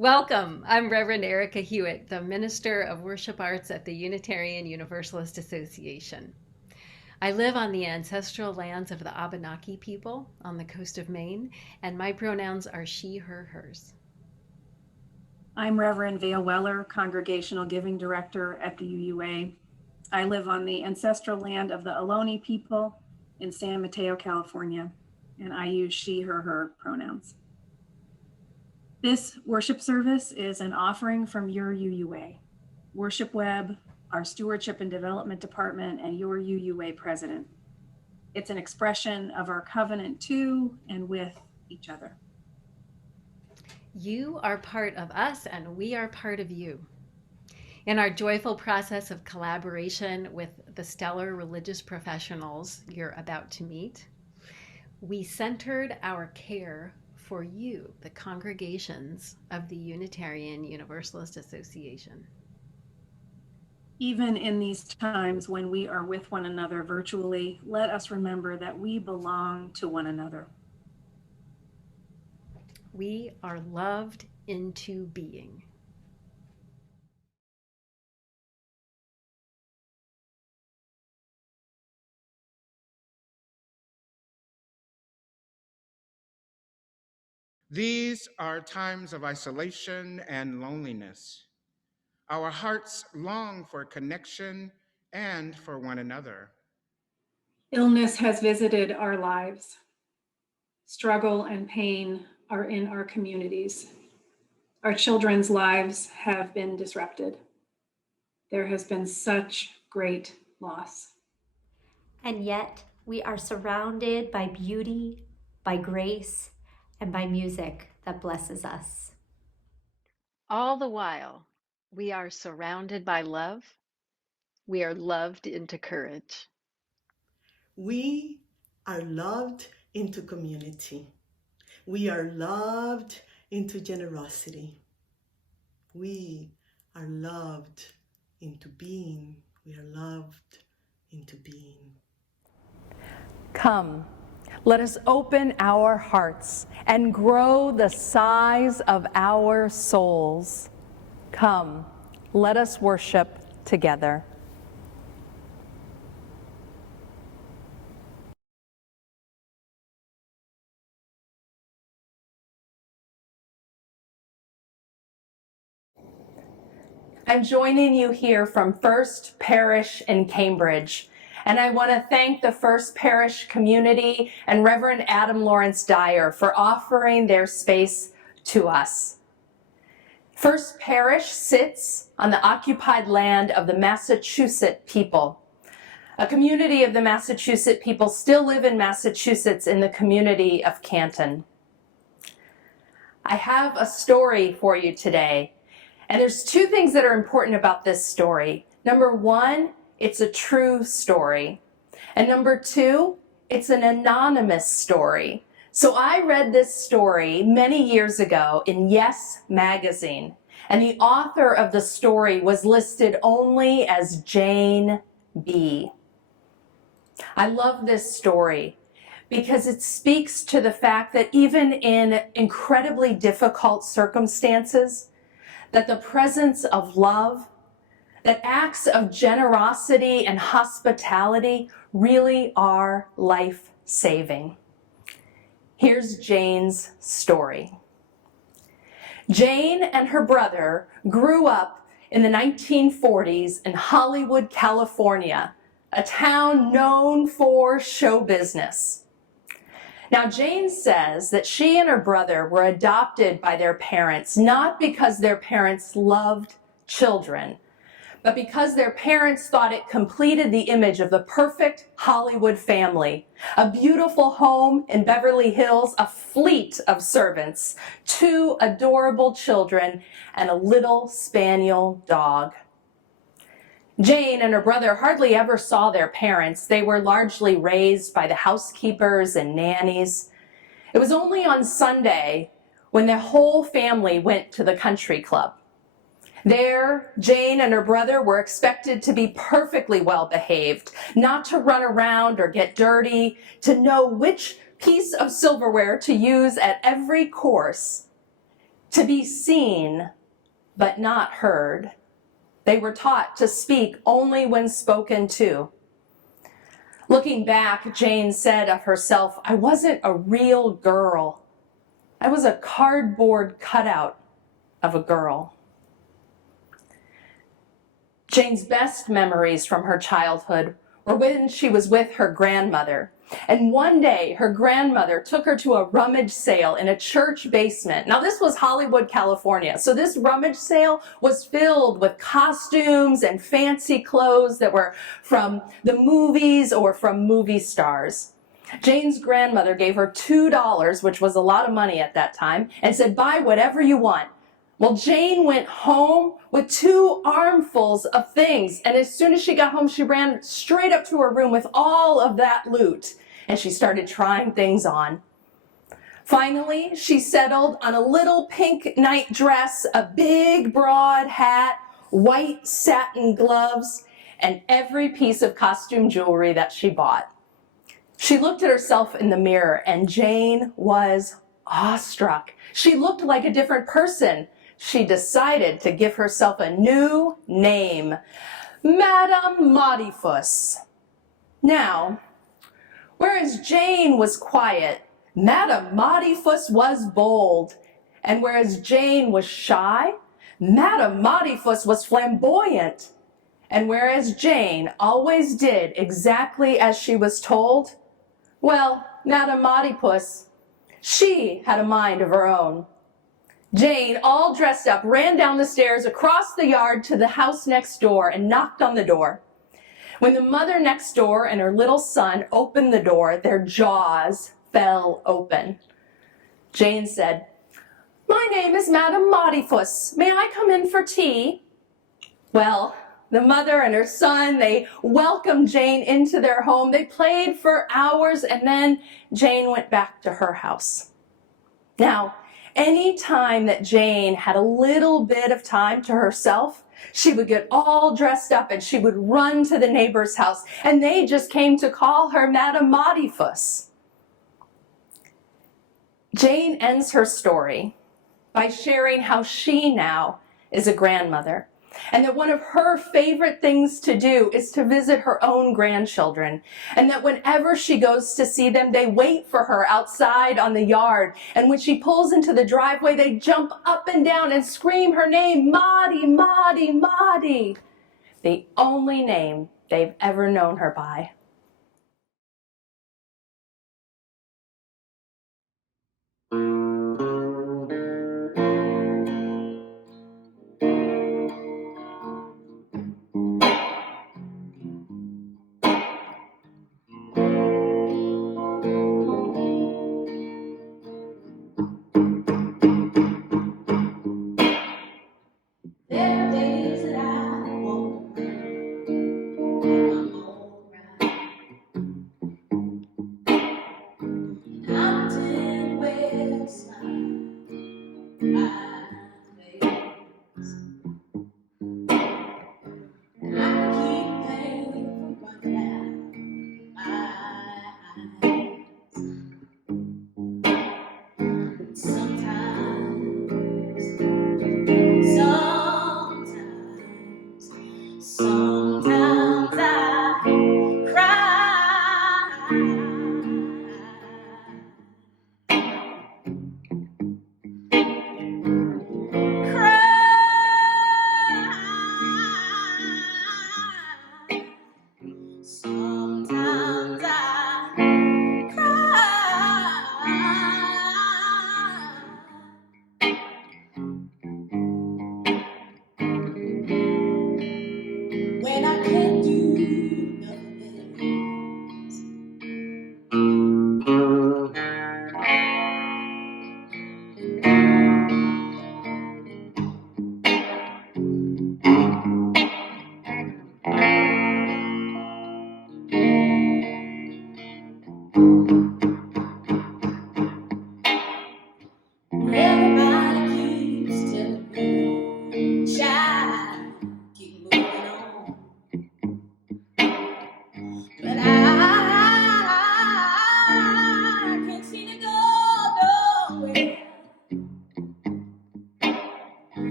Welcome. I'm Reverend Erica Hewitt, the Minister of Worship Arts at the Unitarian Universalist Association. I live on the ancestral lands of the Abenaki people on the coast of Maine, and my pronouns are she, her, hers. I'm Reverend Vale Weller, Congregational Giving Director at the UUA. I live on the ancestral land of the Ohlone people in San Mateo, California, and I use she, her, her pronouns. This worship service is an offering from your UUA, Worship Web, our Stewardship and Development Department, and your UUA President. It's an expression of our covenant to and with each other. You are part of us and we are part of you. In our joyful process of collaboration with the stellar religious professionals you're about to meet, we centered our care for you, the congregations of the Unitarian Universalist Association. Even in these times when we are with one another virtually, let us remember that we belong to one another. We are loved into being. These are times of isolation and loneliness. Our hearts long for connection and for one another. Illness has visited our lives. Struggle and pain are in our communities. Our children's lives have been disrupted. There has been such great loss. And yet we are surrounded by beauty, by grace, and by music that blesses us. All the while, we are surrounded by love. We are loved into courage. We are loved into community. We are loved into generosity. We are loved into being. We are loved into being. Come, let us open our hearts and grow the size of our souls. Come, let us worship together. I'm joining you here from First Parish in Cambridge. And I want to thank the First Parish community and Reverend Adam Lawrence Dyer for offering their space to us. First Parish sits on the occupied land of the Massachusetts people. A community of the Massachusetts people still live in Massachusetts in the community of Canton. I have a story for you today. And there's two things that are important about this story. Number one, it's a true story. And number two, it's an anonymous story. So I read this story many years ago in Yes magazine, and the author of the story was listed only as Jane B. I love this story because it speaks to the fact that even in incredibly difficult circumstances, that the presence of love, that acts of generosity and hospitality really are life-saving. Here's Jane's story. Jane and her brother grew up in the 1940s in Hollywood, California, a town known for show business. Now, Jane says that she and her brother were adopted by their parents, not because their parents loved children, but because their parents thought it completed the image of the perfect Hollywood family. A beautiful home in Beverly Hills, a fleet of servants, 2 adorable children, and a little spaniel dog. Jane and her brother hardly ever saw their parents. They were largely raised by the housekeepers and nannies. It was only on Sunday when the whole family went to the country club. There, Jane and her brother were expected to be perfectly well behaved, not to run around or get dirty, to know which piece of silverware to use at every course. to be seen but not heard. They were taught to speak only when spoken to. Looking back, Jane said of herself, "I wasn't a real girl. I was a cardboard cutout of a girl." Jane's best memories from her childhood were when she was with her grandmother. And one day, her grandmother took her to a rummage sale in a church basement. Now, this was Hollywood, California. So this rummage sale was filled with costumes and fancy clothes that were from the movies or from movie stars. Jane's grandmother gave her $2, which was a lot of money at that time, and said, "Buy whatever you want." Well, Jane went home with 2 armfuls of things, and as soon as she got home, she ran straight up to her room with all of that loot, and she started trying things on. Finally, she settled on a little pink night dress, a big broad hat, white satin gloves, and every piece of costume jewelry that she bought. She looked at herself in the mirror, and Jane was awestruck. She looked like a different person. She decided to give herself a new name, Madame Modifus. Now, whereas Jane was quiet, Madame Modifus was bold. And whereas Jane was shy, Madame Modifus was flamboyant. And whereas Jane always did exactly as she was told, well, Madame Modifus, she had a mind of her own. Jane, all dressed up, ran down the stairs across the yard to the house next door and knocked on the door. When the mother next door and her little son opened the door, their jaws fell open. Jane said, "My name is Madame Modifus. May I come in for tea?" Well, the mother and her son, they welcomed Jane into their home. They played for hours, and then Jane went back to her house. Now, any time that Jane had a little bit of time to herself, she would get all dressed up and she would run to the neighbor's house, and they just came to call her Madame Modifus. Jane ends her story by sharing how she now is a grandmother, and that one of her favorite things to do is to visit her own grandchildren, and that whenever she goes to see them, they wait for her outside on the yard, and when she pulls into the driveway, they jump up and down and scream her name, Maudie, Maudie, Maudie, the only name they've ever known her by. There are days that I won't remember.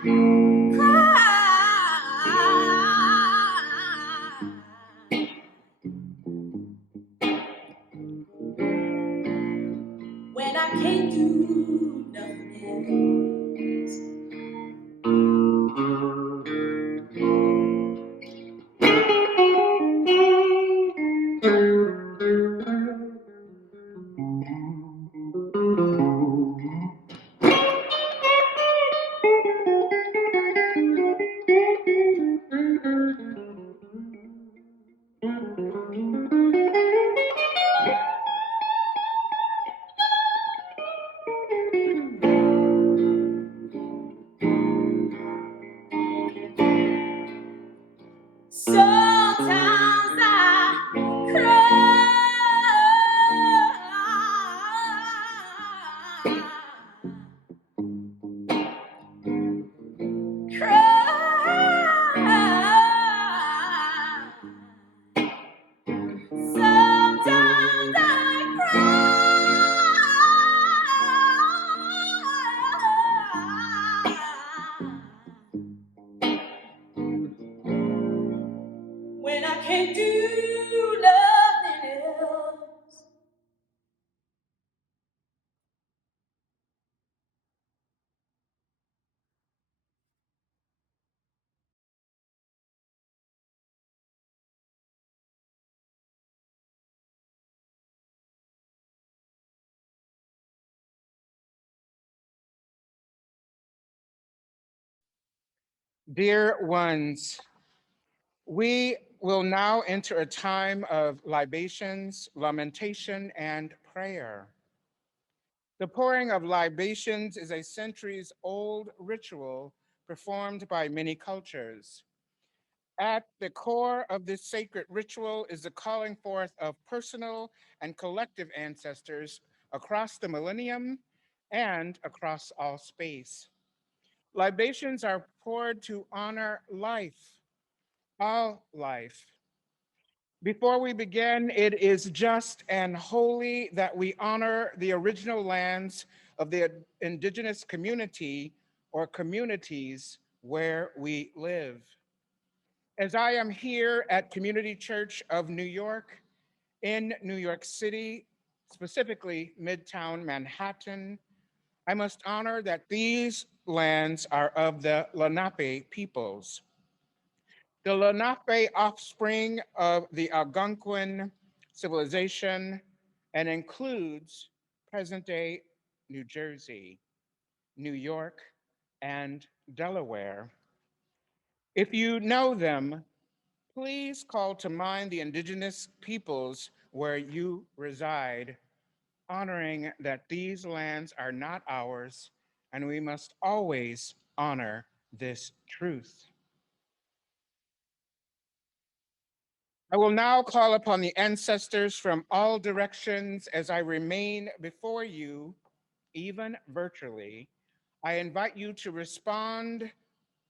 when I can't do nothing else. Sometimes I cry. Sometimes I cry when I can't do nothing else. Dear ones, we will now enter a time of libations, lamentation, and prayer. The pouring of libations is a centuries-old ritual performed by many cultures. At the core of this sacred ritual is the calling forth of personal and collective ancestors across the millennium and across all space. Libations are poured to honor life, all life. Before we begin, it is just and holy that we honor the original lands of the indigenous community or communities where we live. As I am here at Community Church of New York in New York City, specifically Midtown Manhattan, I must honor that these lands are of the Lenape peoples. The Lenape offspring of the Algonquin civilization and includes present-day New Jersey, New York, and Delaware. If you know them, please call to mind the indigenous peoples where you reside, honoring that these lands are not ours, and we must always honor this truth. I will now call upon the ancestors from all directions as I remain before you, even virtually. I invite you to respond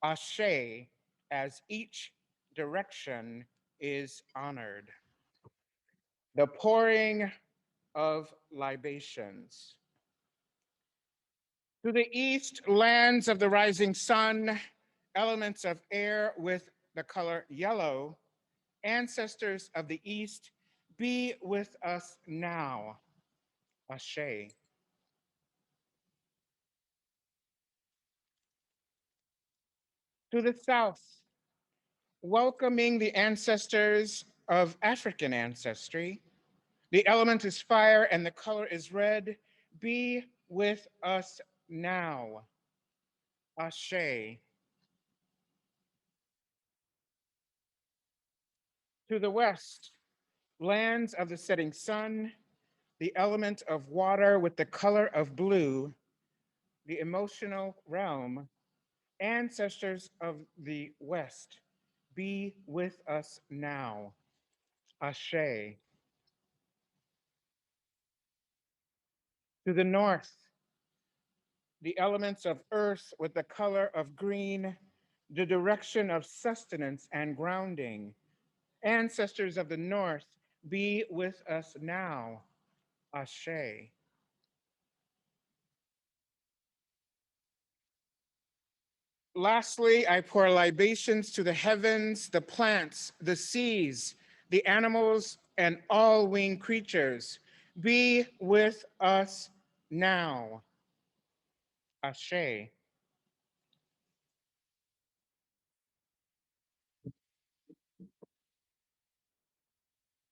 Ashe as each direction is honored. The pouring of libations. To the east, lands of the rising sun, elements of air with the color yellow, ancestors of the East, be with us now. Ashe. To the South, welcoming the ancestors of African ancestry, the element is fire and the color is red. Be with us now. Ashe. To the West, lands of the setting sun, the element of water with the color of blue, the emotional realm, ancestors of the West, be with us now. Ashe. To the North, the elements of earth with the color of green, the direction of sustenance and grounding, ancestors of the North, be with us now. Ashe. Lastly, I pour libations to the heavens, the plants, the seas, the animals, and all winged creatures. Be with us now. Ashe.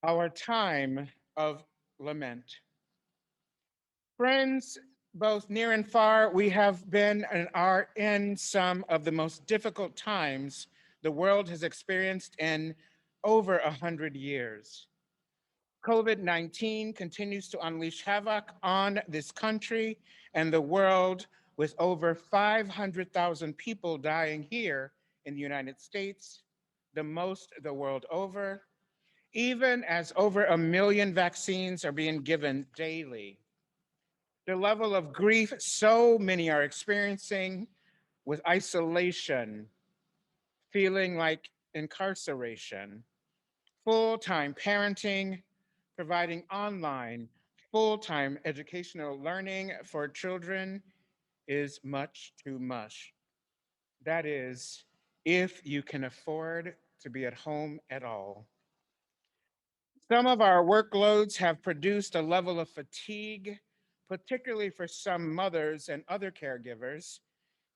Our time of lament. Friends, both near and far, we have been and are in some of the most difficult times the world has experienced in over 100 years. COVID-19 continues to unleash havoc on this country and the world, with over 500,000 people dying here in the United States, the most the world over, even as over 1 million vaccines are being given daily. The level of grief so many are experiencing with isolation, feeling like incarceration, full-time parenting, providing online, full-time educational learning for children is much too much. That is, if you can afford to be at home at all. Some of our workloads have produced a level of fatigue, particularly for some mothers and other caregivers,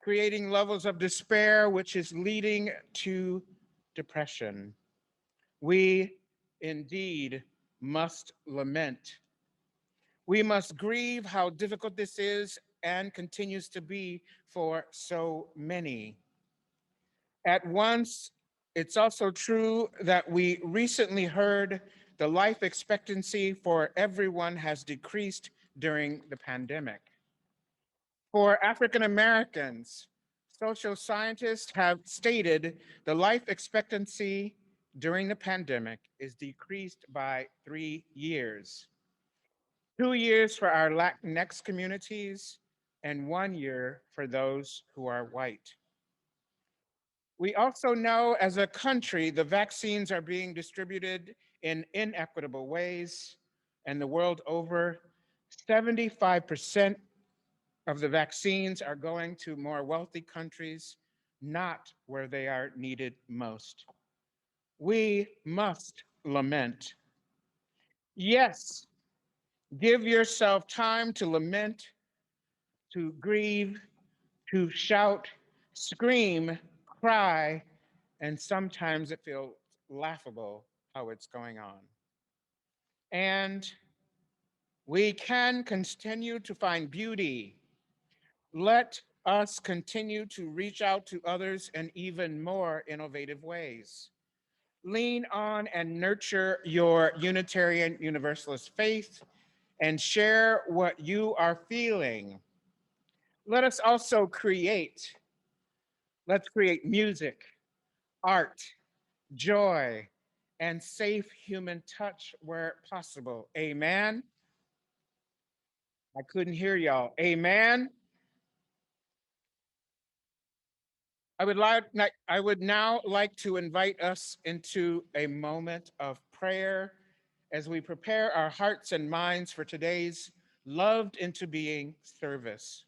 creating levels of despair, which is leading to depression. We indeed must lament. We must grieve how difficult this is and continues to be for so many. At once, it's also true that we recently heard the life expectancy for everyone has decreased during the pandemic. For African Americans, social scientists have stated the life expectancy during the pandemic is decreased by 3 years. 2 years for our Latinx communities and 1 year for those who are white. We also know as a country, the vaccines are being distributed in inequitable ways, and the world over, 75% of the vaccines are going to more wealthy countries, not where they are needed most. We must lament. Yes, give yourself time to lament, to grieve, to shout, scream, cry, and sometimes it feels laughable how it's going on. And we can continue to find beauty. Let us continue to reach out to others in even more innovative ways. Lean on and nurture your Unitarian Universalist faith and share what you are feeling. Let us also create. Let's create music, art, joy, and safe human touch where possible. Amen. I couldn't hear y'all. Amen. I would now like to invite us into a moment of prayer as we prepare our hearts and minds for today's loved into being service.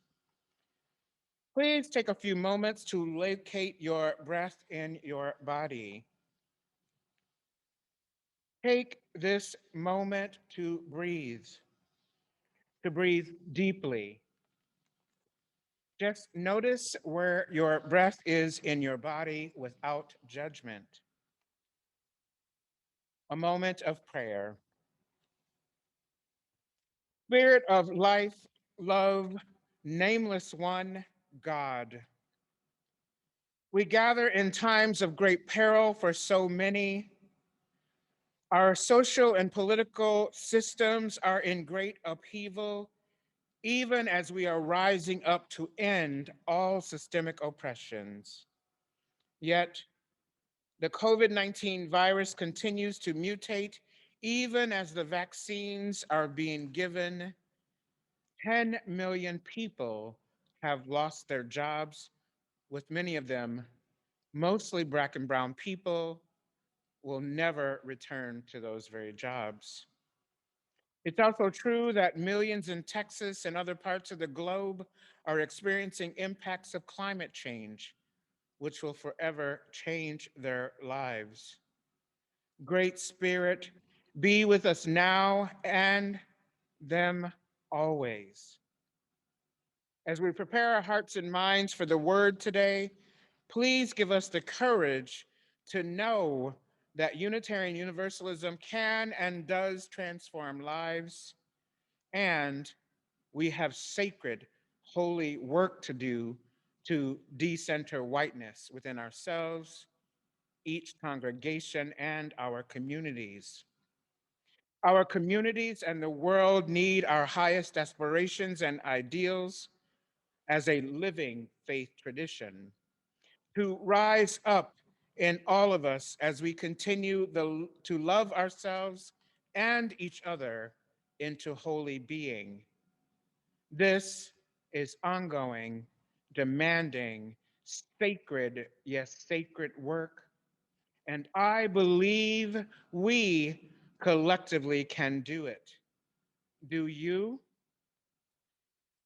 Please take a few moments to locate your breath in your body. Take this moment to breathe deeply. Just notice where your breath is in your body without judgment. A moment of prayer. Spirit of life, love, nameless one, God. We gather in times of great peril for so many. Our social and political systems are in great upheaval, even as we are rising up to end all systemic oppressions. Yet, the COVID-19 virus continues to mutate even as the vaccines are being given. 10 million people have lost their jobs, with many of them, mostly Black and brown people, will never return to those very jobs. It's also true that millions in Texas and other parts of the globe are experiencing impacts of climate change, which will forever change their lives. Great Spirit, be with us now and them always. As we prepare our hearts and minds for the word today, please give us the courage to know that Unitarian Universalism can and does transform lives, and we have sacred, holy work to do to decenter whiteness within ourselves, each congregation, and our communities. Our communities and the world need our highest aspirations and ideals as a living faith tradition to rise up in all of us as we continue to love ourselves and each other into holy being. This is ongoing, demanding, sacred, yes, sacred work. And I believe we collectively can do it. Do you?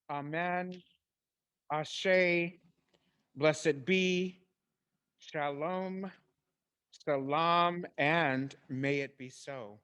Amen. Ashe. Blessed be. Shalom. Salam. And may it be so.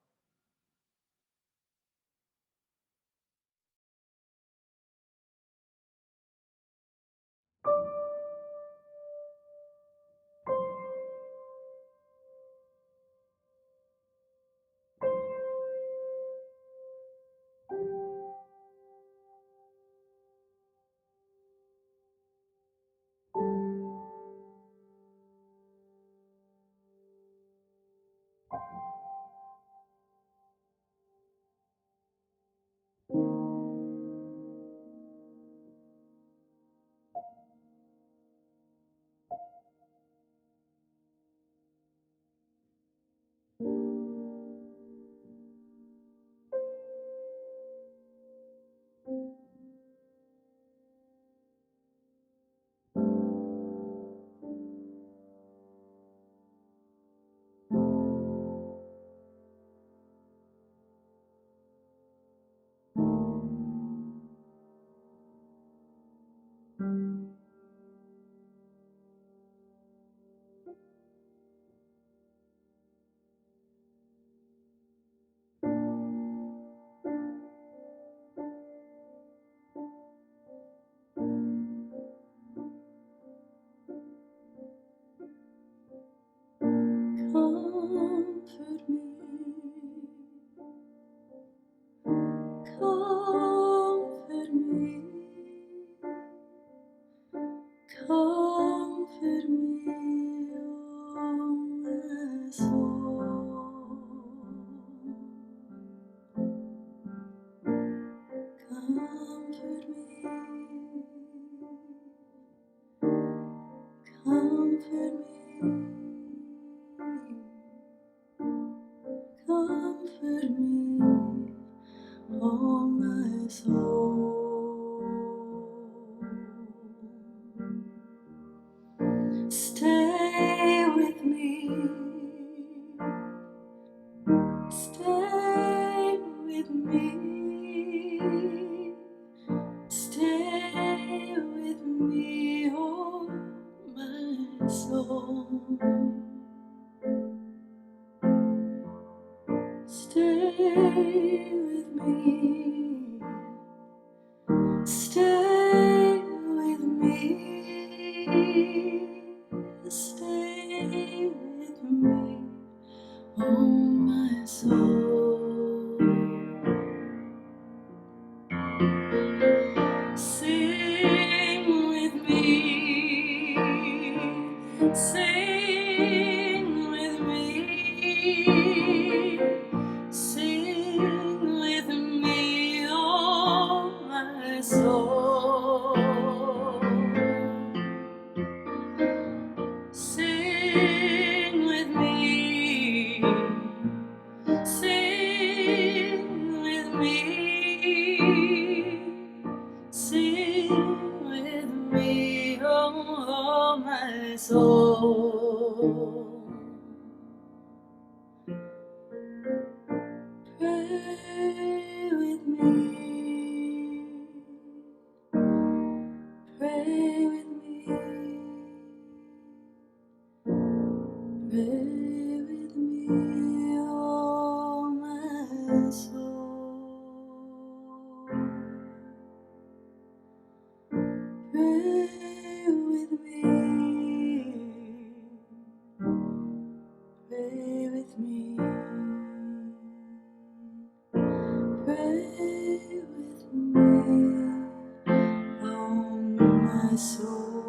Comfort me, comfort me, comfort me, oh my soul. Comfort me, comfort me. Comfort me, oh my soul. Stay with me, stay with me, stay with me, oh my soul. Stay with me, stay with me, stay with me, oh my soul. Sing with me, sing with me. Sing with me, oh my soul. Sing with me, sing with me, sing with me, oh my soul. Pray with me, pray with me, Pray with me, oh my soul. Pray with me. Pray with me. Pray with me, oh my soul.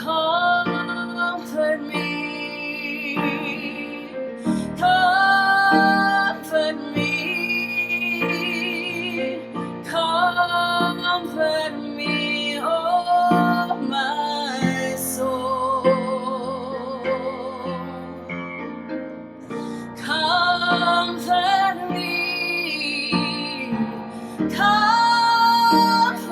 Comfort me, comfort me, comfort me, oh my soul. Comfort me, comfort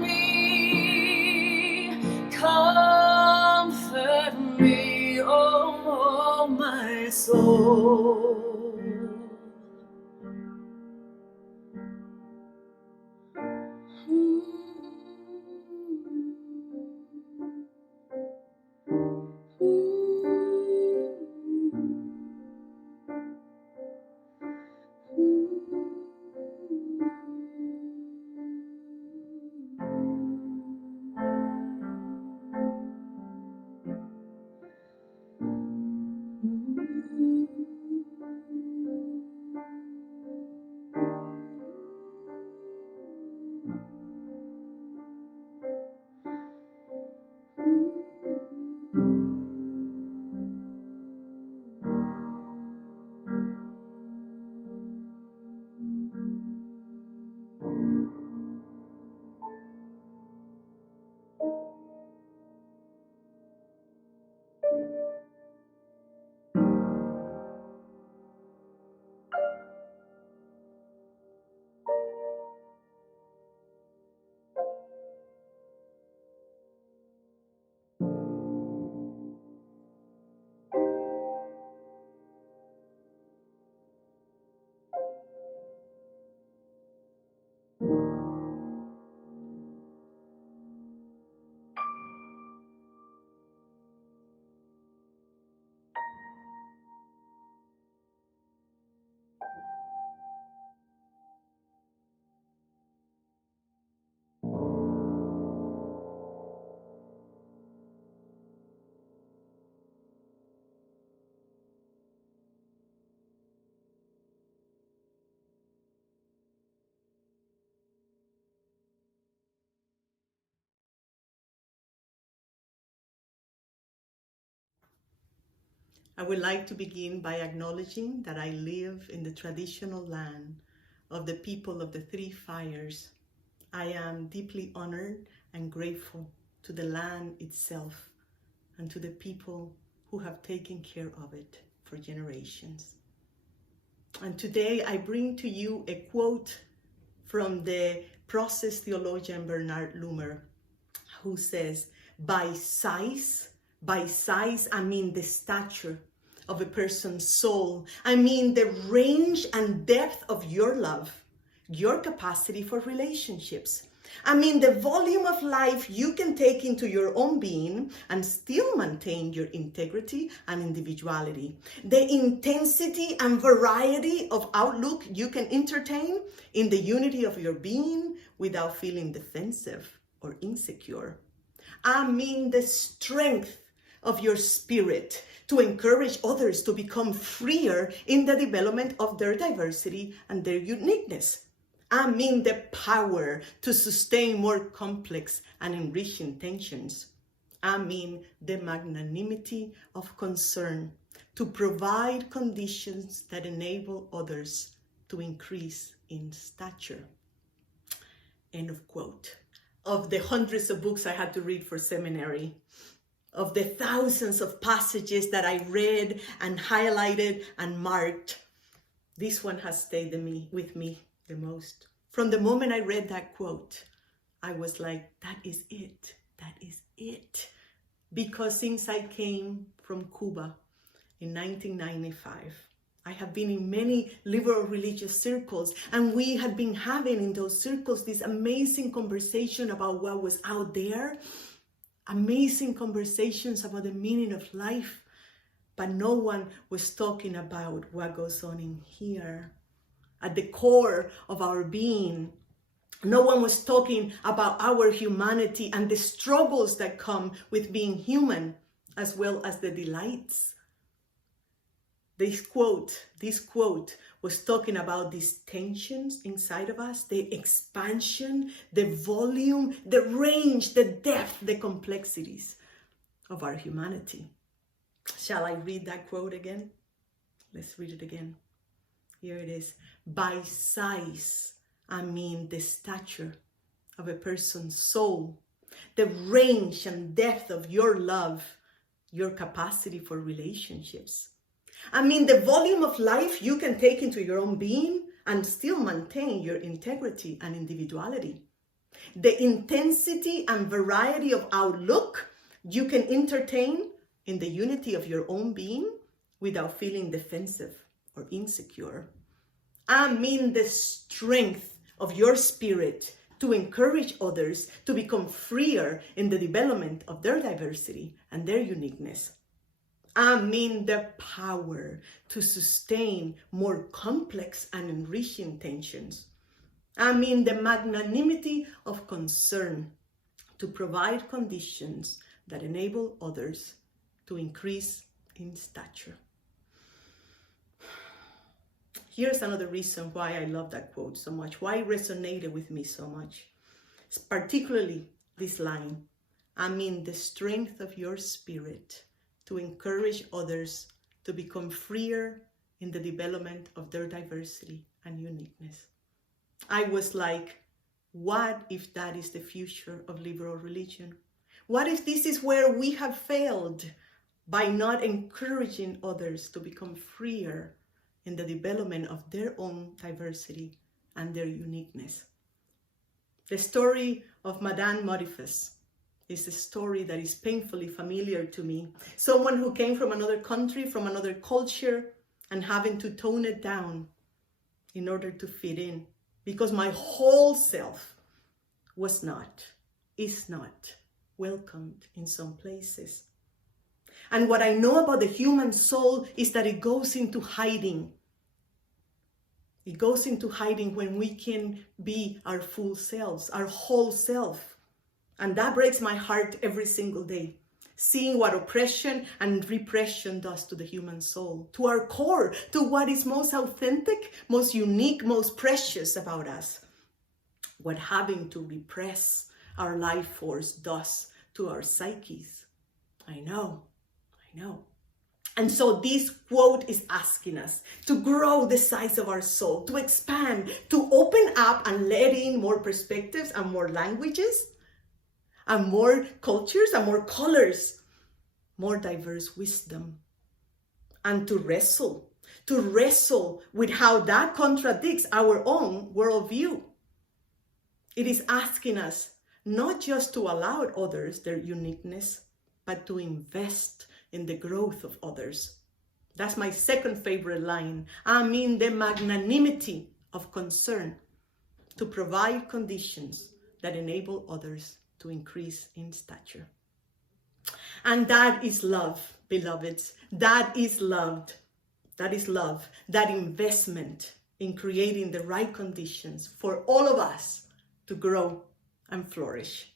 me, comfort me, oh my soul. I would like to begin by acknowledging that I live in the traditional land of the people of the Three Fires. I am deeply honored and grateful to the land itself and to the people who have taken care of it for generations. And today I bring to you a quote from the process theologian Bernard Loomer, who says, by size I mean the stature of a person's soul. I mean the range and depth of your love, your capacity for relationships. I mean the volume of life you can take into your own being and still maintain your integrity and individuality. The intensity and variety of outlook you can entertain in the unity of your being without feeling defensive or insecure. I mean the strength of your spirit to encourage others to become freer in the development of their diversity and their uniqueness. I mean the power to sustain more complex and enriching tensions. I mean the magnanimity of concern to provide conditions that enable others to increase in stature. End of quote. Of the hundreds of books I had to read for seminary, of the thousands of passages that I read and highlighted and marked, this one has stayed with me the most. From the moment I read that quote, I was like, that is it. That is it. Because since I came from Cuba in 1995, I have been in many liberal religious circles, and we had been having in those circles this amazing conversation about what was out there. amazing conversations about the meaning of life, but no one was talking about what goes on in here, at the core of our being. No one was talking about our humanity and the struggles that come with being human, as well as the delights. This quote was talking about these tensions inside of us, the expansion, the volume, the range, the depth, the complexities of our humanity. Shall I read that quote again? Let's read it again. Here it is. By size, I mean the stature of a person's soul, the range and depth of your love, your capacity for relationships. I mean the volume of life you can take into your own being and still maintain your integrity and individuality. The intensity and variety of outlook you can entertain in the unity of your own being without feeling defensive or insecure. I mean the strength of your spirit to encourage others to become freer in the development of their diversity and their uniqueness. I mean the power to sustain more complex and enriching tensions. I mean the magnanimity of concern to provide conditions that enable others to increase in stature. Here's another reason why I love that quote so much, why it resonated with me so much. It's particularly this line, I mean the strength of your spirit to encourage others to become freer in the development of their diversity and uniqueness. I was like, what if that is the future of liberal religion? What if this is where we have failed by not encouraging others to become freer in the development of their own diversity and their uniqueness? The story of Madame Modifus is a story that is painfully familiar to me. Someone who came from another country, from another culture, and having to tone it down in order to fit in, because my whole self is not welcomed in some places. And what I know about the human soul is that it goes into hiding. It goes into hiding when we can be our full selves, our whole self. And that breaks my heart every single day, seeing what oppression and repression does to the human soul, to our core, to what is most authentic, most unique, most precious about us. What having to repress our life force does to our psyches. I know. And so this quote is asking us to grow the size of our soul, to expand, to open up and let in more perspectives and more languages and more cultures and more colors, more diverse wisdom, and to wrestle with how that contradicts our own worldview. It is asking us not just to allow others their uniqueness, but to invest in the growth of others. That's my second favorite line. I mean the magnanimity of concern to provide conditions that enable others to increase in stature. And that is love, beloveds. That is love. That investment in creating the right conditions for all of us to grow and flourish.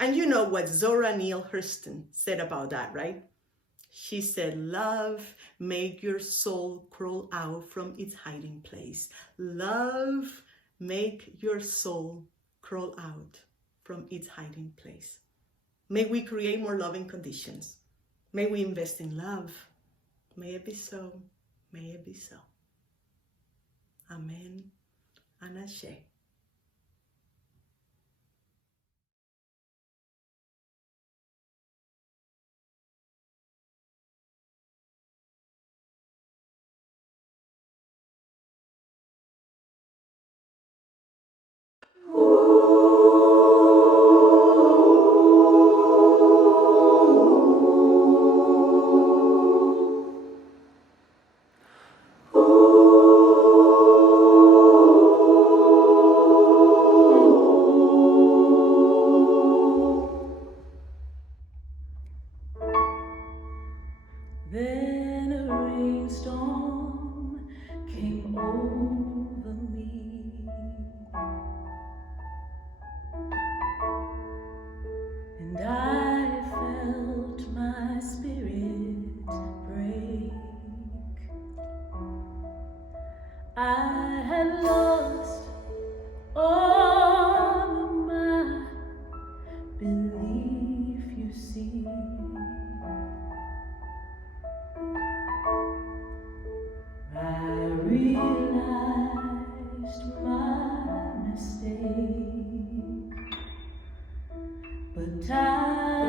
And you know what Zora Neale Hurston said about that, right? She said, love, make your soul crawl out from its hiding place. Love, make your soul crawl out from its hiding place. May we create more loving conditions. May we invest in love. May it be so. May it be so. Amen and Ashe. but time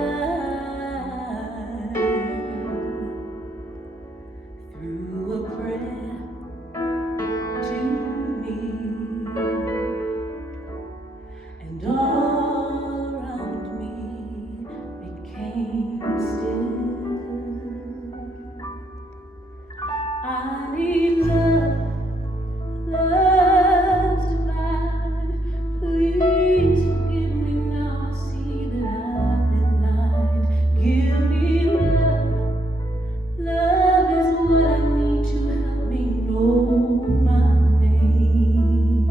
through a prayer to me, and all around me became still. I need love, love's divine. Please forgive me now. I see that I've been blind. Give me love. Love is what I need to help me know my name.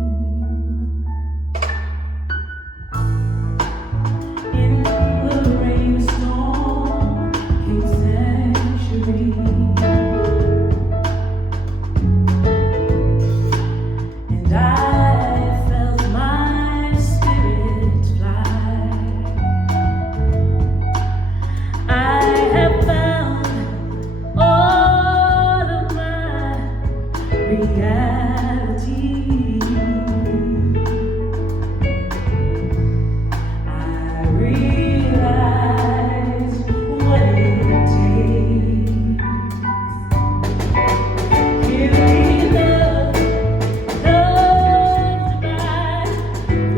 In the rainstorm came sanctuary, and I felt my spirit fly. I have found all of my reality. I realize what it takes. Give me love, love divine.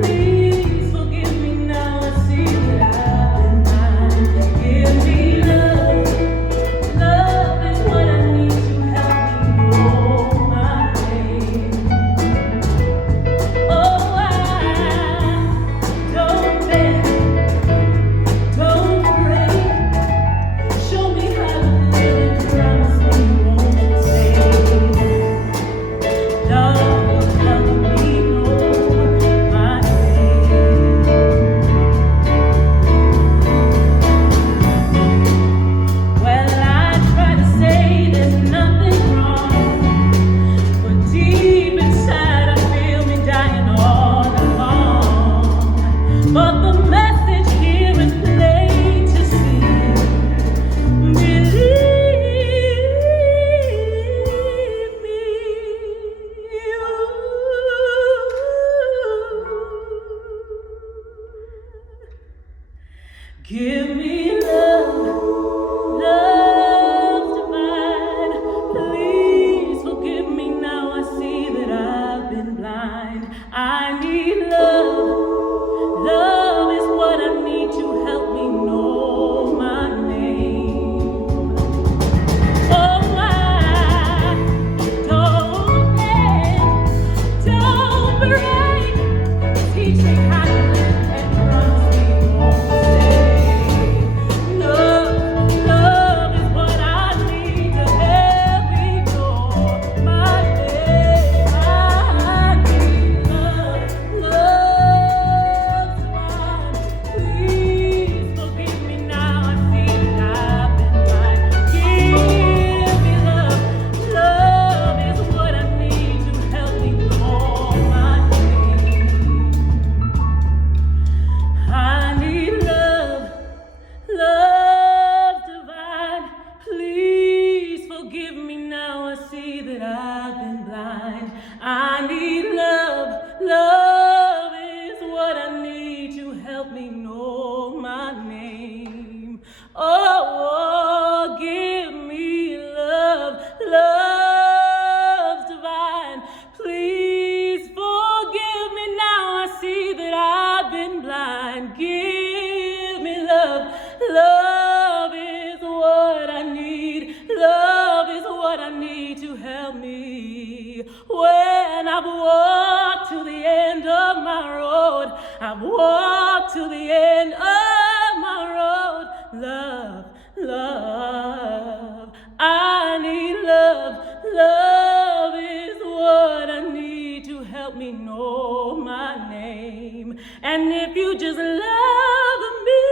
Please forgive me now. I see that I've been blind. Give me love. Love is what I need to help me know my name. Oh, I don't bend, don't break. Show me how to live and promise me you won't mistake. Love will help me know my name. Well, I try to say there's nothing wrong, but deep inside I feel me dying all along. But the message here is plain to see. Believe me, give me love, love divine. Please forgive me now. I see that I've been blind. I need love. Love is what I need to help me know my name. Oh, I don't bend, don't break. Teach me how to live and promise me you won't mistake. Love, love is what I need to help me know my name. I need love, love divine. Please forgive me now. I see that I've been blind. Give me love. Love is what I need to help me know my name. I need love, love divine. Please forgive me now. I see that I've been blind. I need love, love is what I need to help me know my name. Oh, give me love, love divine. Please forgive me now. I see that I've been blind. Give me love, love is what I need. Love is what I need to help me. When I've walked to the end of my road, I've walked to the end of my road. Love, love, I need love. Love is what I need to help me know my name. And if you just love me,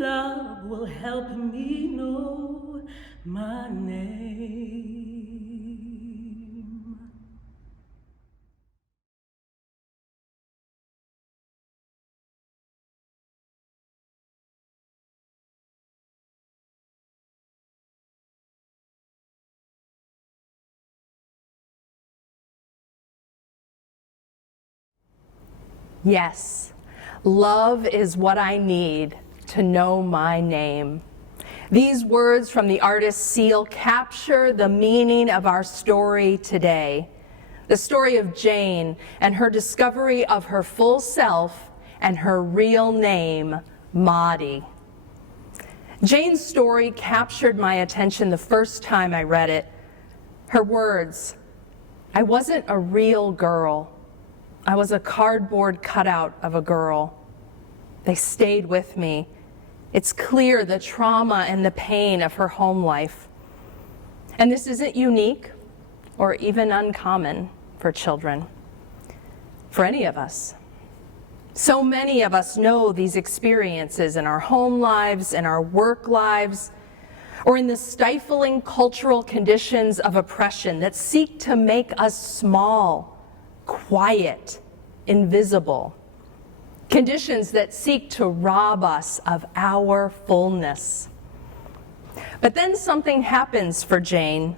love will help me know my name. Yes, Love is what I need to know my name. These words from the artist's seal capture the meaning of our story today. The story of Jane and her discovery of her full self and her real name, Maudie. Jane's story captured my attention the first time I read it. Her words, "I wasn't a real girl. I was a cardboard cutout of a girl." They stayed with me. It's clear the trauma and the pain of her home life. And this isn't unique or even uncommon for children, for any of us. So many of us know these experiences in our home lives, in our work lives, or in the stifling cultural conditions of oppression that seek to make us small, quiet, invisible. Conditions that seek to rob us of our fullness. But then something happens for Jane.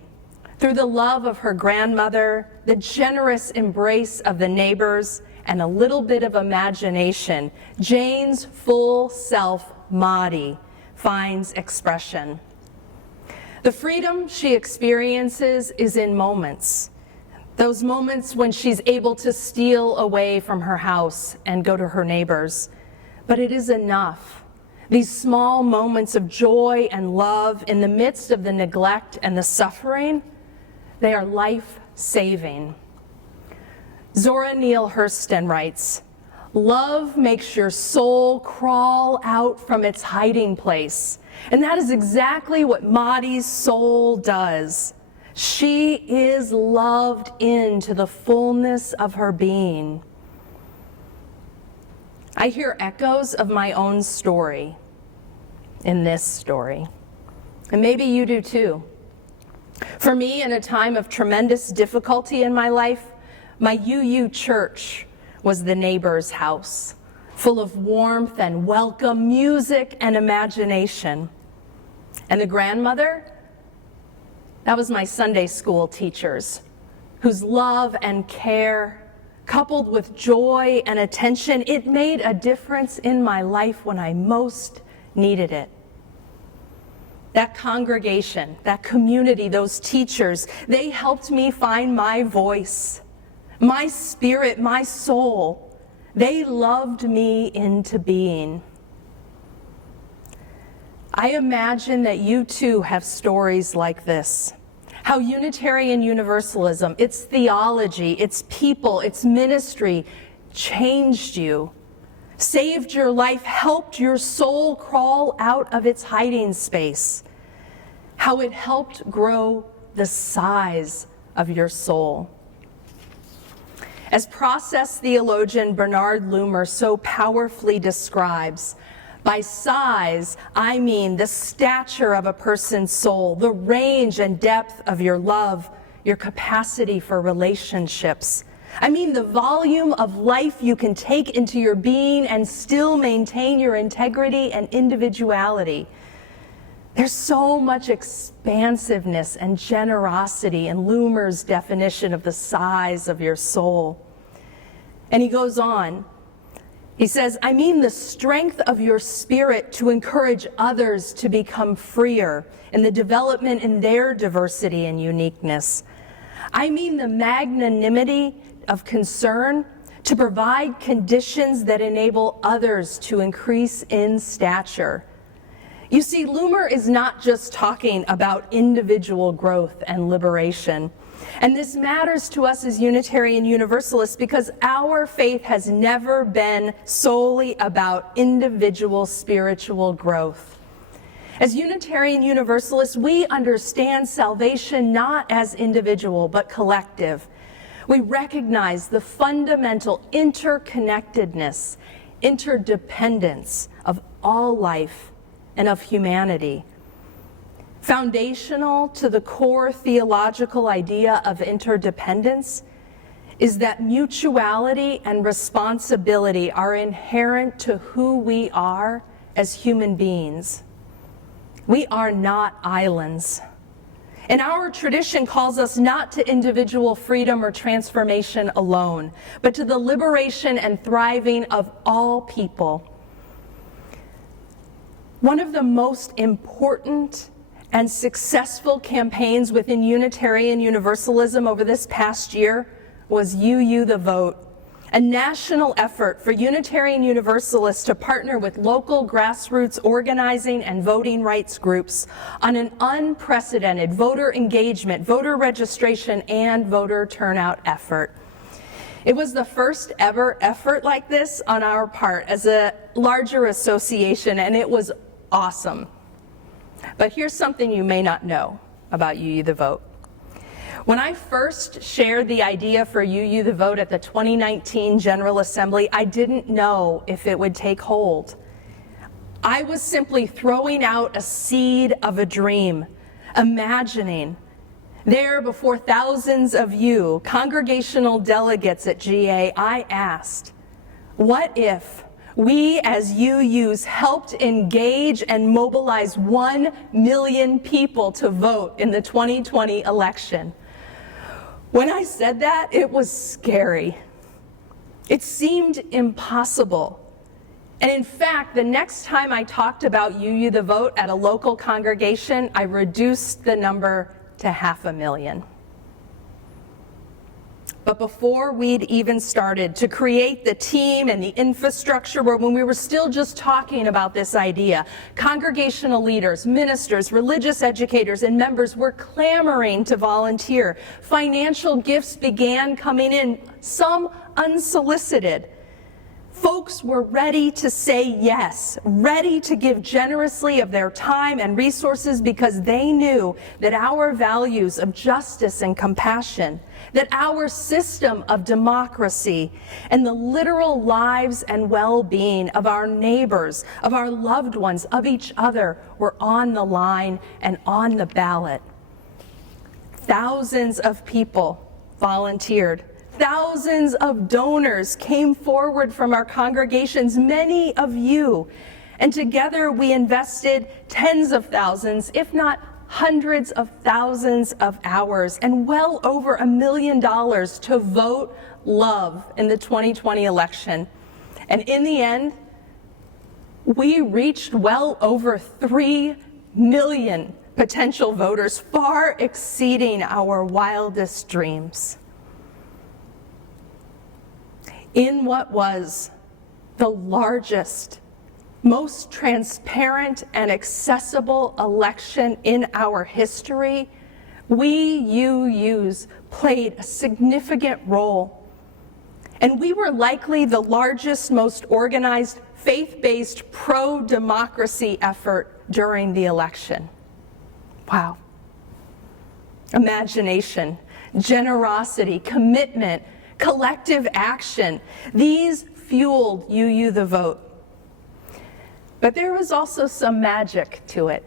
Through the love of her grandmother, the generous embrace of the neighbors, and a little bit of imagination, Jane's full self, Maudie, finds expression. The freedom she experiences is in moments. Those moments when she's able to steal away from her house and go to her neighbors. But it is enough. These small moments of joy and love in the midst of the neglect and the suffering, they are life-saving. Zora Neale Hurston writes, "Love makes your soul crawl out from its hiding place." And that is exactly what Maudie's soul does. She is loved into the fullness of her being. I hear echoes of my own story in this story. And maybe you do too. For me, in a time of tremendous difficulty in my life, my UU church was the neighbor's house, full of warmth and welcome, music and imagination. And the grandmother, that was my Sunday school teachers, whose love and care, coupled with joy and attention, it made a difference in my life when I most needed it. That congregation, that community, those teachers, they helped me find my voice, my spirit, my soul. They loved me into being. I imagine that you too have stories like this. How Unitarian Universalism, its theology, its people, its ministry changed you, saved your life, helped your soul crawl out of its hiding space. How it helped grow the size of your soul. As process theologian Bernard Loomer so powerfully describes, by size, I mean the stature of a person's soul, the range and depth of your love, your capacity for relationships. I mean the volume of life you can take into your being and still maintain your integrity and individuality. There's so much expansiveness and generosity in Loomer's definition of the size of your soul. And he goes on. He says, I mean the strength of your spirit to encourage others to become freer in the development in their diversity and uniqueness. I mean the magnanimity of concern to provide conditions that enable others to increase in stature. You see, Loomer is not just talking about individual growth and liberation. And this matters to us as Unitarian Universalists because our faith has never been solely about individual spiritual growth. As Unitarian Universalists, we understand salvation not as individual but collective. We recognize the fundamental interconnectedness, interdependence of all life and of humanity. Foundational to the core theological idea of interdependence is that mutuality and responsibility are inherent to who we are as human beings. We are not islands. And our tradition calls us not to individual freedom or transformation alone, but to the liberation and thriving of all people. One of the most important and successful campaigns within Unitarian Universalism over this past year was UU the Vote, a national effort for Unitarian Universalists to partner with local grassroots organizing and voting rights groups on an unprecedented voter engagement, voter registration, and voter turnout effort. It was the first ever effort like this on our part as a larger association, and it was awesome. But here's something you may not know about UU the Vote. When I first shared the idea for UU the Vote at the 2019 General Assembly, I didn't know if it would take hold. I was simply throwing out a seed of a dream, imagining there before thousands of you, congregational delegates at GA, I asked, what if we as UUs helped engage and mobilize 1 million people to vote in the 2020 election? When I said that, it was scary. It seemed impossible. And in fact, the next time I talked about UU the Vote at a local congregation, I reduced the number to 500,000. But before we'd even started to create the team and the infrastructure, when we were still just talking about this idea, congregational leaders, ministers, religious educators, and members were clamoring to volunteer. Financial gifts began coming in, some unsolicited. Folks were ready to say yes, ready to give generously of their time and resources because they knew that our values of justice and compassion, that our system of democracy, and the literal lives and well-being of our neighbors, of our loved ones, of each other were on the line and on the ballot. Thousands of people volunteered. Thousands of donors came forward from our congregations, many of you, and together we invested tens of thousands, if not hundreds of thousands of hours and well over $1 million to vote love in the 2020 election. And in the end, we reached well over 3 million potential voters, far exceeding our wildest dreams. In what was the largest, most transparent and accessible election in our history, we UUs played a significant role. And we were likely the largest, most organized, faith-based, pro-democracy effort during the election. Wow. Imagination, generosity, commitment, collective action. These fueled UU the Vote. But there was also some magic to it,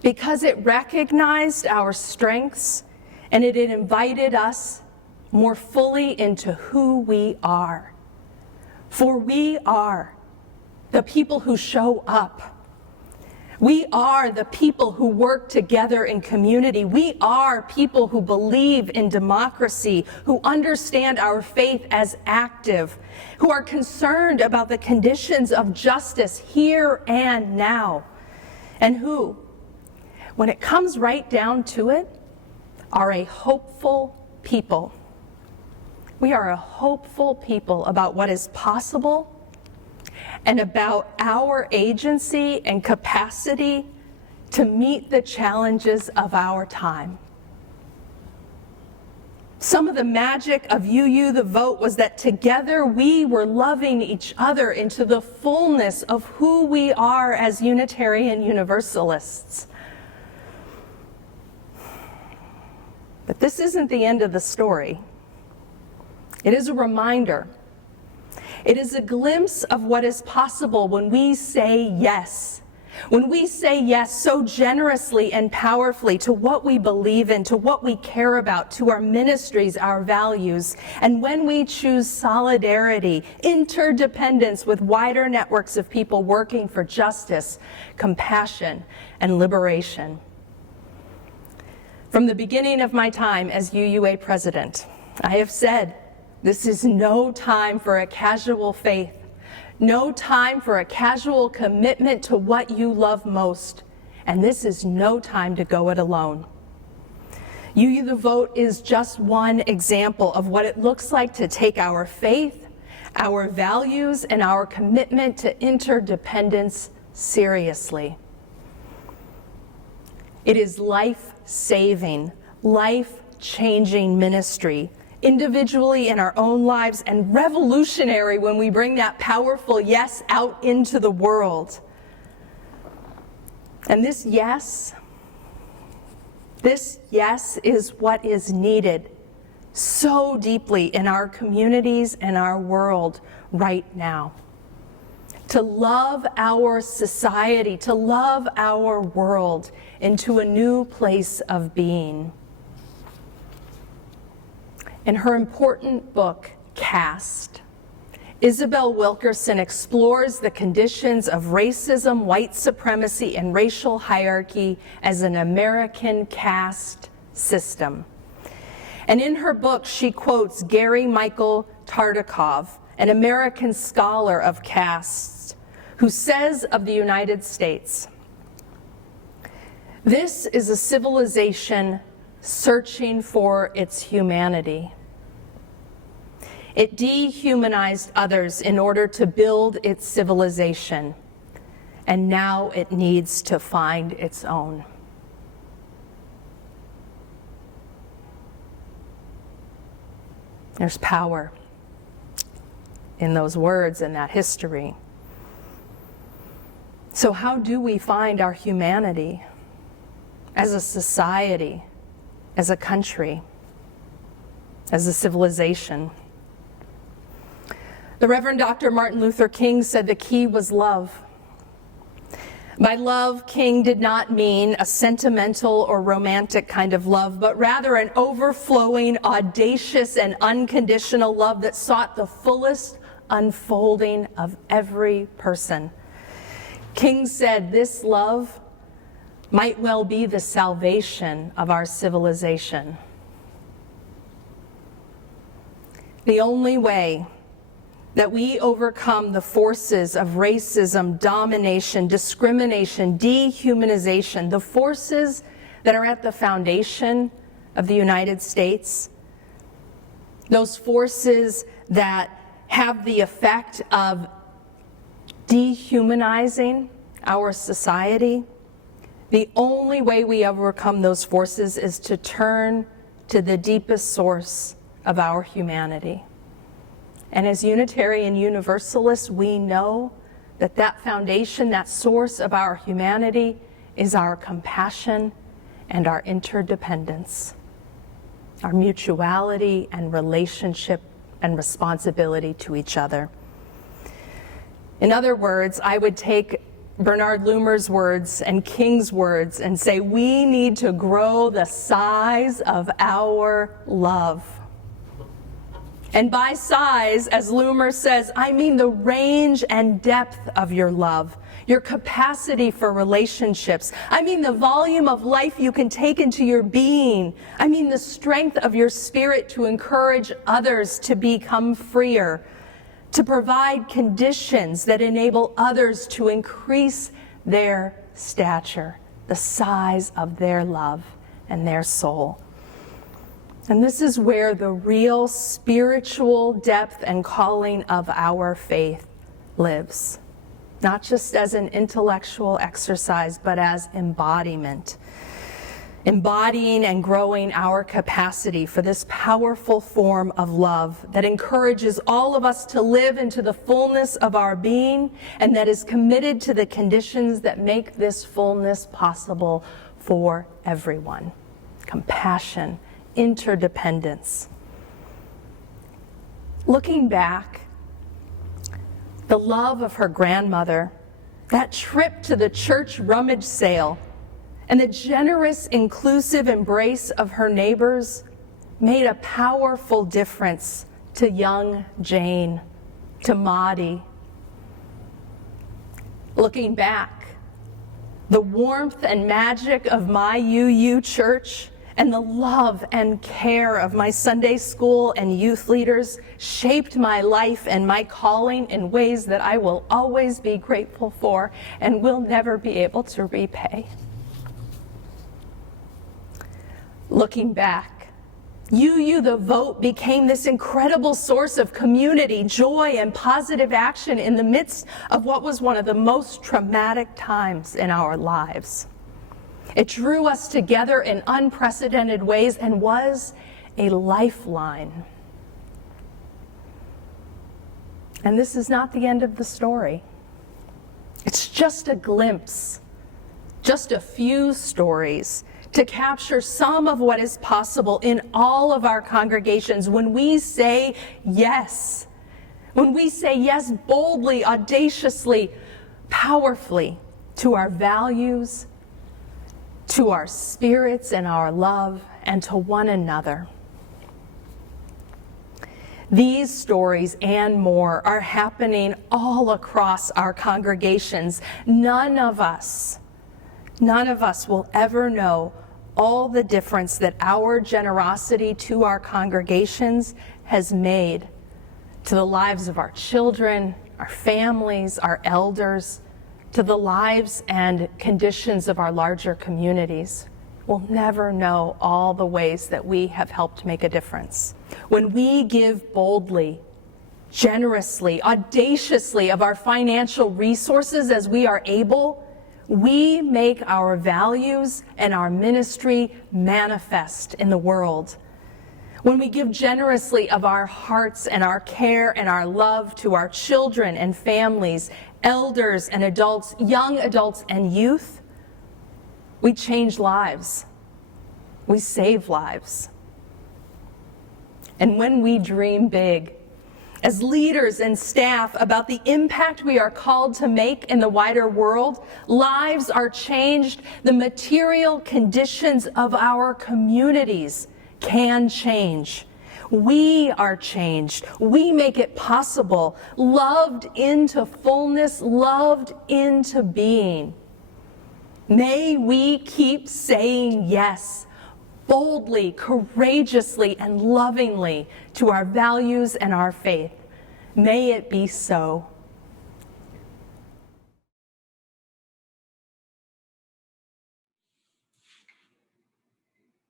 because it recognized our strengths and it invited us more fully into who we are. For we are the people who show up. We are the people who work together in community. We are people who believe in democracy, who understand our faith as active, who are concerned about the conditions of justice here and now, and who, when it comes right down to it, are a hopeful people. We are a hopeful people about what is possible and about our agency and capacity to meet the challenges of our time. Some of the magic of UU the Vote was that together we were loving each other into the fullness of who we are as Unitarian Universalists. But this isn't the end of the story. It is a reminder. It is a glimpse of what is possible when we say yes. When we say yes so generously and powerfully to what we believe in, to what we care about, to our ministries, our values, and when we choose solidarity, interdependence with wider networks of people working for justice, compassion, and liberation. From the beginning of my time as UUA president, I have said this is no time for a casual faith, no time for a casual commitment to what you love most, and this is no time to go it alone. UU the Vote is just one example of what it looks like to take our faith, our values, and our commitment to interdependence seriously. It is life-saving, life-changing ministry, individually in our own lives, and revolutionary when we bring that powerful yes out into the world. And this yes is what is needed so deeply in our communities and our world right now. To love our society, to love our world into a new place of being. In her important book, Caste, Isabel Wilkerson explores the conditions of racism, white supremacy, and racial hierarchy as an American caste system. And in her book, she quotes Gary Michael Tartikoff, an American scholar of castes, who says of the United States, "This is a civilization searching for its humanity. It dehumanized others in order to build its civilization, and now it needs to find its own." There's power in those words and that history. So how do we find our humanity as a society, as a country, as a civilization? The Reverend Dr. Martin Luther King said the key was love. By love, King did not mean a sentimental or romantic kind of love, but rather an overflowing, audacious, and unconditional love that sought the fullest unfolding of every person. King said this love might well be the salvation of our civilization. The only way that we overcome the forces of racism, domination, discrimination, dehumanization, the forces that are at the foundation of the United States, those forces that have the effect of dehumanizing our society, the only way we overcome those forces is to turn to the deepest source of our humanity. And as Unitarian Universalists, we know that that foundation, that source of our humanity, is our compassion and our interdependence, our mutuality and relationship and responsibility to each other. In other words, I would take Bernard Loomer's words and King's words and say, we need to grow the size of our love. And by size, as Loomer says, I mean the range and depth of your love, your capacity for relationships. I mean the volume of life you can take into your being. I mean the strength of your spirit to encourage others to become freer, to provide conditions that enable others to increase their stature, the size of their love and their soul. And this is where the real spiritual depth and calling of our faith lives, not just as an intellectual exercise, but as embodiment. Embodying and growing our capacity for this powerful form of love that encourages all of us to live into the fullness of our being and that is committed to the conditions that make this fullness possible for everyone. Compassion, interdependence. Looking back, the love of her grandmother, that trip to the church rummage sale, and the generous, inclusive embrace of her neighbors made a powerful difference to young Jane, to Maudie. Looking back, the warmth and magic of my UU church and the love and care of my Sunday school and youth leaders shaped my life and my calling in ways that I will always be grateful for and will never be able to repay. Looking back, UU the Vote became this incredible source of community, joy, and positive action in the midst of what was one of the most traumatic times in our lives. It drew us together in unprecedented ways and was a lifeline. And this is not the end of the story. It's just a glimpse, just a few stories to capture some of what is possible in all of our congregations when we say yes. When we say yes boldly, audaciously, powerfully to our values, to our spirits and our love, and to one another. These stories and more are happening all across our congregations. None of us will ever know all the difference that our generosity to our congregations has made to the lives of our children, our families, our elders, to the lives and conditions of our larger communities. We'll never know all the ways that we have helped make a difference. When we give boldly, generously, audaciously of our financial resources as we are able, we make our values and our ministry manifest in the world. When we give generously of our hearts and our care and our love to our children and families, elders and adults, young adults and youth, we change lives. We save lives. And when we dream big, as leaders and staff, about the impact we are called to make in the wider world, lives are changed. The material conditions of our communities can change. We are changed. We make it possible, loved into fullness, loved into being. May we keep saying yes, boldly, courageously, and lovingly to our values and our faith. May it be so.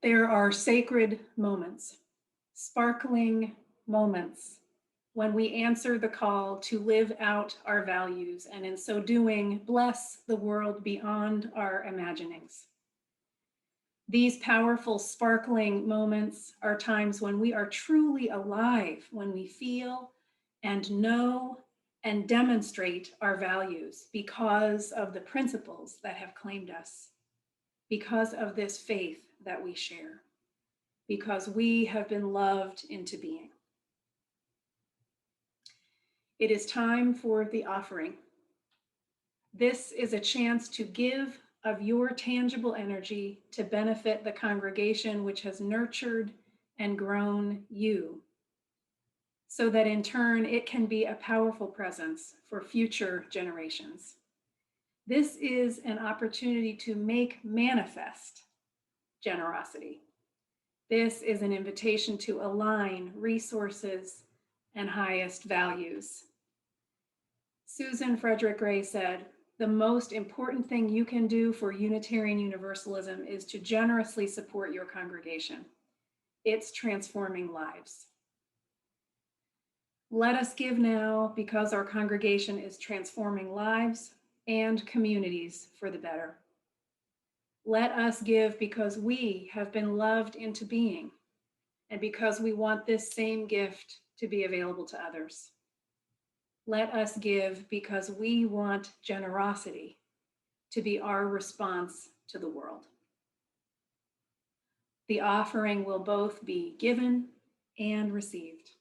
There are sacred moments, sparkling moments, when we answer the call to live out our values, and in so doing, bless the world beyond our imaginings. These powerful, sparkling moments are times when we are truly alive, when we feel and know and demonstrate our values because of the principles that have claimed us, because of this faith that we share, because we have been loved into being. It is time for the offering. This is a chance to give of your tangible energy to benefit the congregation which has nurtured and grown you, so that in turn it can be a powerful presence for future generations. This is an opportunity to make manifest generosity. This is an invitation to align resources and highest values. Susan Frederick-Gray said, "The most important thing you can do for Unitarian Universalism is to generously support your congregation. It's transforming lives." Let us give now because our congregation is transforming lives and communities for the better. Let us give because we have been loved into being and because we want this same gift to be available to others. Let us give because we want generosity to be our response to the world. The offering will both be given and received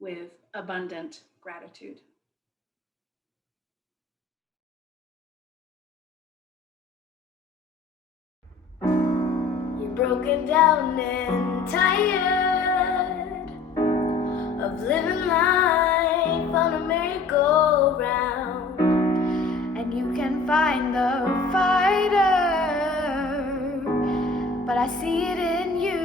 with abundant gratitude. You're broken down and tired of living life on a merry-go-round, and you can find the fighter, but I see it in you.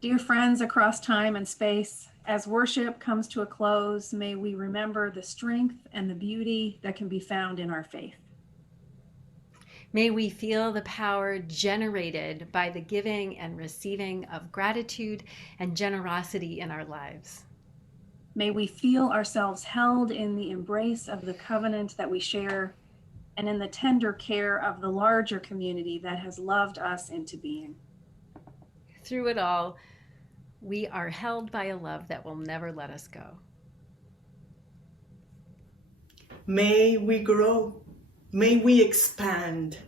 Dear friends across time and space, as worship comes to a close, may we remember the strength and the beauty that can be found in our faith. May we feel the power generated by the giving and receiving of gratitude and generosity in our lives. May we feel ourselves held in the embrace of the covenant that we share and in the tender care of the larger community that has loved us into being. Through it all, we are held by a love that will never let us go. May we grow. May we expand.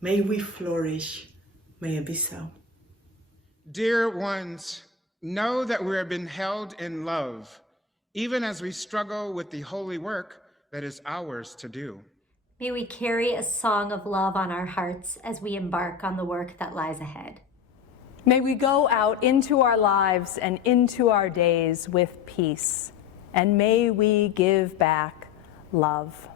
May we flourish. May it be so. Dear ones, know that we have been held in love, even as we struggle with the holy work that is ours to do. May we carry a song of love on our hearts as we embark on the work that lies ahead. May we go out into our lives and into our days with peace, and may we give back love.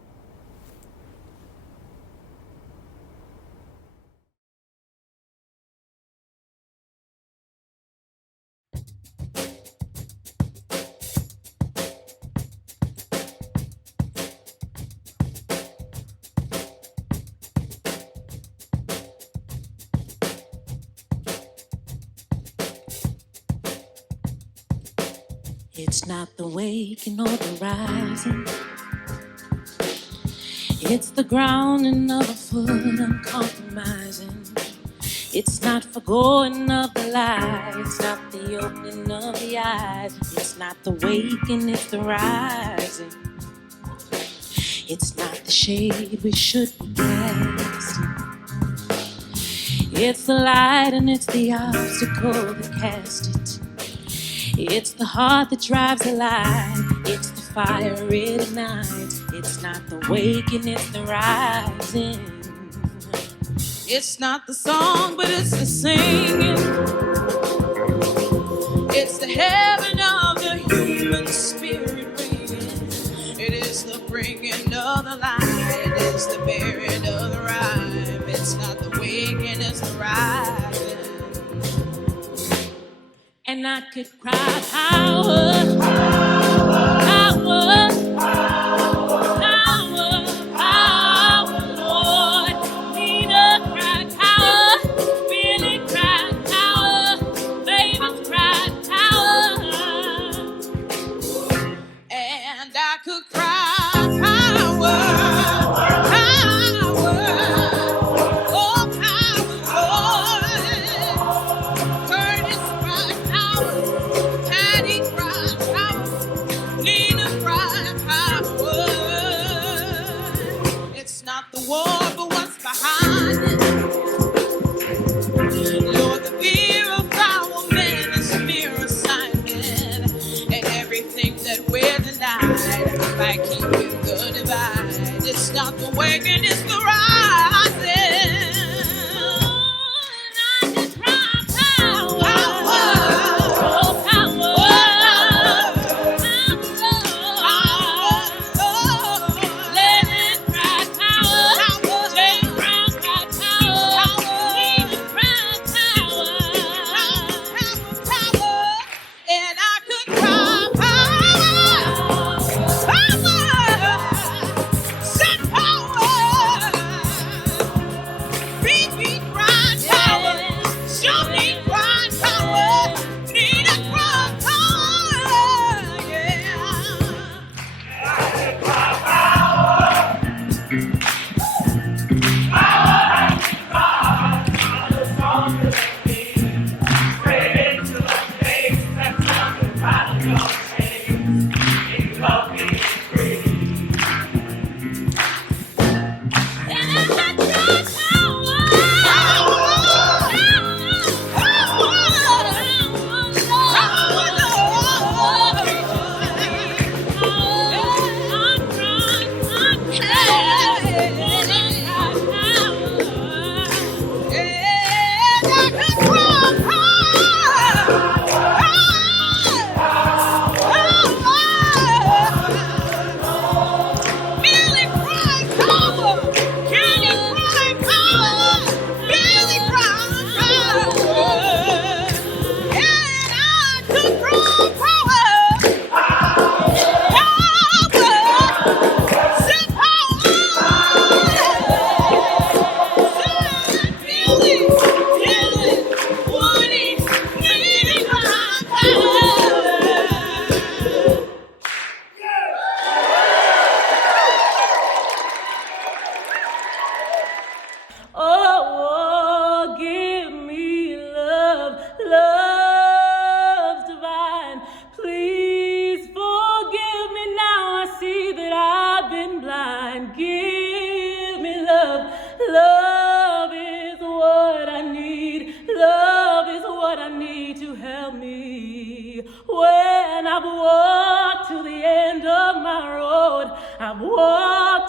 It's not the waking or the rising. It's the grounding of a foot uncompromising. It's not forgoing of the light. It's not the opening of the eyes. It's not the waking, it's the rising. It's not the shade we should be casting. It's the light and it's the obstacle that casts it. It's the heart that drives the light. It's the fire it ignites. It's not the waking, it's the rising. It's not the song, but it's the singing. It's the heaven of the human spirit ringing. It is the bringing of the light. It is the bearing of the rhyme. It's not the waking, it's the rising. And I could cry power, power, power, power, Lord. Nina cried power, Billy cried power, Babies cried power. And I could cry power, power, oh power, Lord. Curtis cried power, Patty cried power, Nina cried power. It's not the war, but what's behind it. Lord, the fear of our men is fear assignment, and everything that we're denied by keeping the divide. It's not the waking, it's the rising. And I just cry power, power, oh power, Lennon cried power, James Brown cried power, Nina cried power, and I could cry power, power, set power,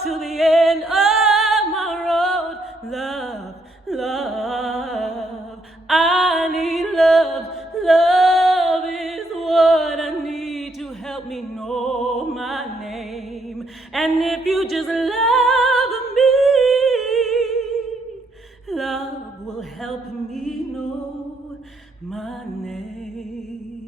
to the end of my road. Love, love, I need love. Love is what I need to help me know my name. And if you just love me, love will help me know my name.